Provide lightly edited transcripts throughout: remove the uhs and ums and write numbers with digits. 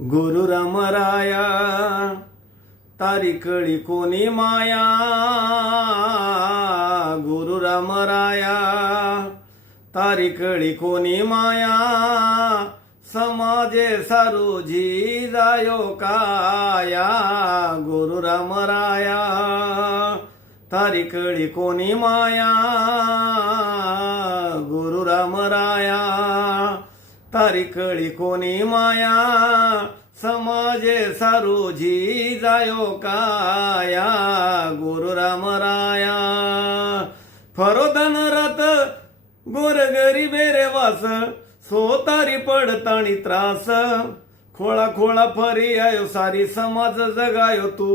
गुरु रामराया तारी कळी कोणी माया। गुरु रामराया तारी कळी कोणी माया। समाजे सारोजी जायो काया। गुरु रामराया तारी कळी कोणी माया। गुरु रामराया तारी कळी कोणी माया। समाजे सारोजी जायो काया। गुरु रामराया फरोदन रथ गोर गरीबे रे वास। सोतारी पडताणी त्रास खोळा खोळा फरी आयो सारी समाज जगायो तू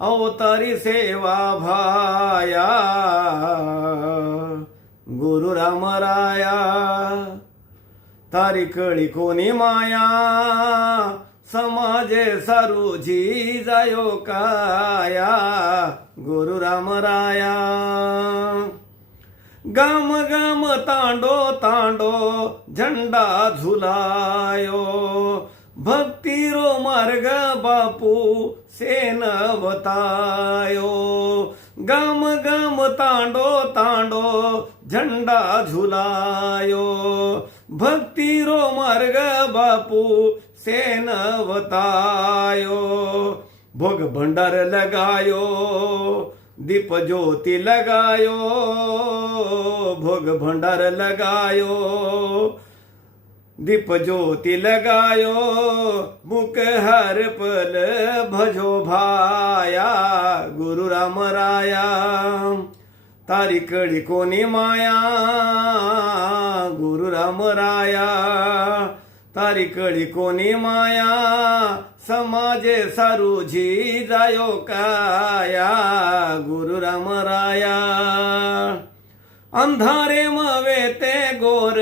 अवतारी सेवा भाया। गुरु रामराया तारी कळी कोणी माया। समाजे सारोजी जायो काया। गुरु रामराया गाम गाम तांडो तांडो झंडा झुलायो। भक्तिरो मार्ग बापू सेनवतायो। गाम गाम तांडो तांडो झंडा झुलायो। भक्तिरो मार्ग बापू सेनवतायो। भोग भंडार लगायो दीप ज्योति लगायो। भोग भंडार लगायो दीप ज्योति लगायो। मुख हर पल भजो भाया। गुरु रामराया तारी कळी कोणी माया। गुरु रामराया तारी कळी कोणी माया। समाजे सारोजी जायो काया। गुरु रामराया अंधारे मवे ते गोर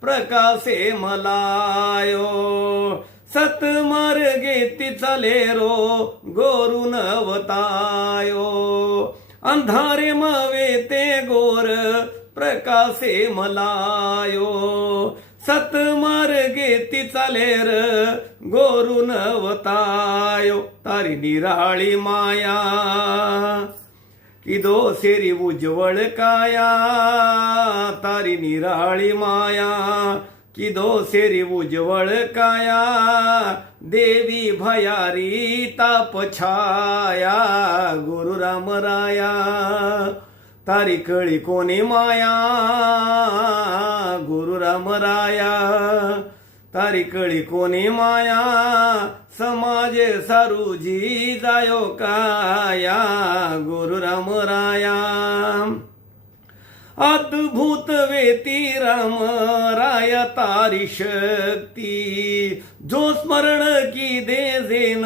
प्रकाशे मलायो। सतमार्गे चले रो गोरु नवतायो। अंधारे मवे ते गोर प्रकाशे मलायो। सतमार्गे चालेर गोरु नवतायो। तारी निराळी माया किदो सेरी उज्वळ काया। तारी निराळी माया किदो सेरी उज्वळ काया। देवी भयारी ताप छाया। गुरु रामराया तारी कळी कोणी माया। गुरु रामराया तारी कळी कोणी माया। समाजे सारोजी जायो काया। गुरु रामराया अद्भुत वेती रामराया तारी शक्ती। जो स्मरण की दे जेन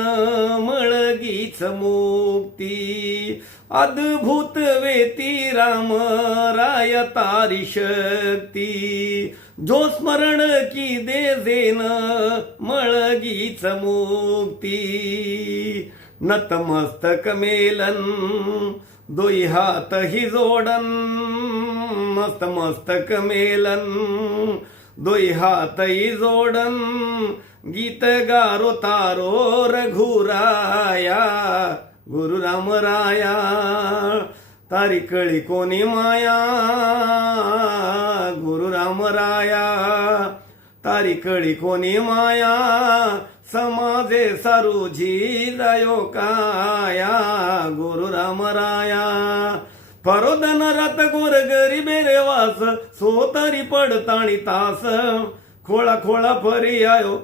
मळगीच मुक्ती। अद्भुत वेती रामराया तारी शक्ती। जो स्मरण की दे जेन मळगीच मुक्ती। नतमस्तक मेलन दोई हात ही जोडन। मस्तक मेलन दोई हात ही जोडन। गीत गारो तारो रघुराया। गुरु रामराया तारी कळी कोणी माया। गुरु रामराया तारी कळी कोणी माया। समाजे सारोजी जायो काया। गुरु रामराया फरोदन रथ गोर गरीबे रे वास। सोतारी पडताणी तास खोळा खोळा फरी आयो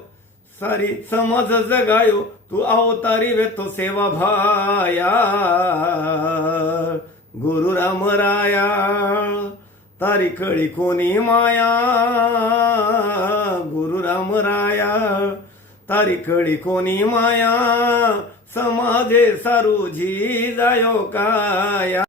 सारी समाज जगायो तू अवतारी वे तो सेवा भाया। गुरु रामराया तारी कळी कोणी माया। गुरु रामराया तारी कळी कोणी माया। समाजे सारोजी जायो काया।